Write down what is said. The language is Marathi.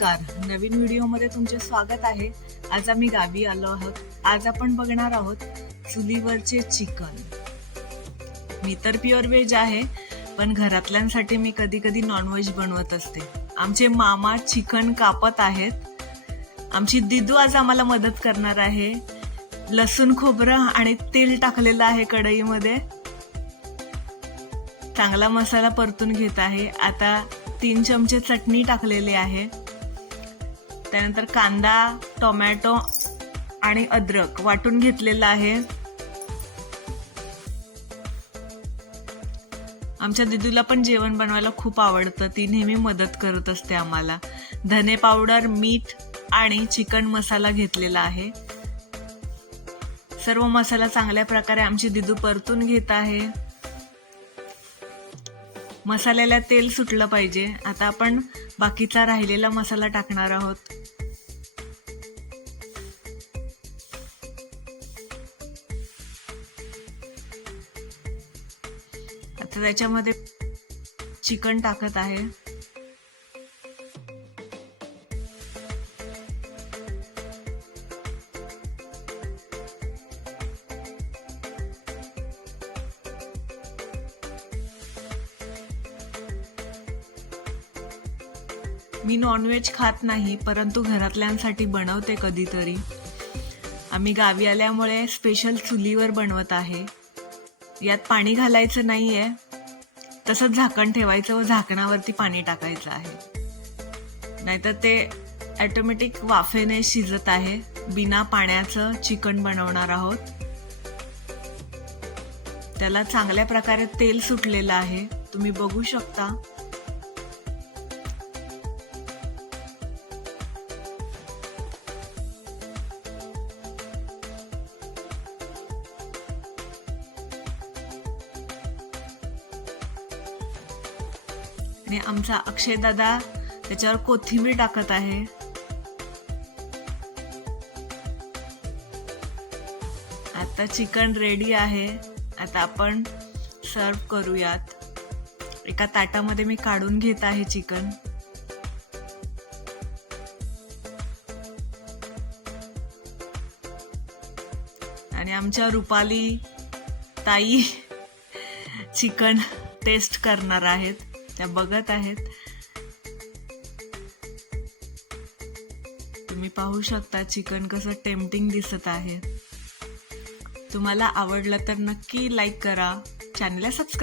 नमस्कार. नवीन व्हिडिओमध्ये तुमचे स्वागत आहे. आज आम्ही गावी आलो आहोत. आज आपण बघणार आहोत चुलीवरचे चिकन. मी तर प्युअर व्हेज आहे पण घरातल्यांसाठी मी कधी कधी नॉनव्हेज बनवत असते. आमचे मामा चिकन कापत आहेत. आमची दिदू आज आम्हाला मदत करणार आहे. लसूण खोबरं आणि तेल टाकलेलं आहे कढईमध्ये. चांगला मसाला परतून घेत आहे. आता तीन चमचे चटणी टाकलेली आहे. त्यानंतर कांदा टोमॅटो आणि अद्रक वाटून घेतलेला आहे. आमच्या दिदूला पण जेवण बनवायला खूप आवडतं. ती नेहमी मदत करत असते आम्हाला. धने पावडर मीठ आणि चिकन मसाला घेतलेला आहे. सर्व मसाला चांगल्या प्रकारे आमची दिदू परतून घेत आहे. मसाल्याला तेल सुटलं पाहिजे. आता आपण बाकीचा राहिलेला मसाला टाकणार आहोत. आता त्याच्यामध्ये चिकन टाकत आहे. मी नॉनव्हेज खात नाही परंतु घरातल्यांसाठी बनवते कधीतरी. आम्ही गावी आल्यामुळे स्पेशल चुलीवर बनवत आहे. यात पाणी घालायचं नाही आहे तसंच झाकण ठेवायचं व झाकणावरती पाणी टाकायचं आहे. नाहीतर ते ॲटोमॅटिक वाफेने शिजत आहे. बिना पाण्याचं चिकन बनवणार आहोत. त्याला चांगल्या प्रकारे तेल सुटलेलं आहे. तुम्ही बघू शकता. आणि आमचा अक्षय दादा त्याच्यावर कोथिंबीर टाकत आहे. आता चिकन रेडी आहे. आता आपण सर्व करूयात. एका ताटामध्ये मी काढून घेत आहे चिकन. आणि आमच्या रुपाली ताई चिकन टेस्ट करणार आहेत. त्या बघत आहेत. तुम्ही पाहू शकता चिकन कसं टेम्पटिंग दिसत आहे. तुम्हाला आवडलं तर नक्की लाईक करा. चॅनलला सबस्क्राईब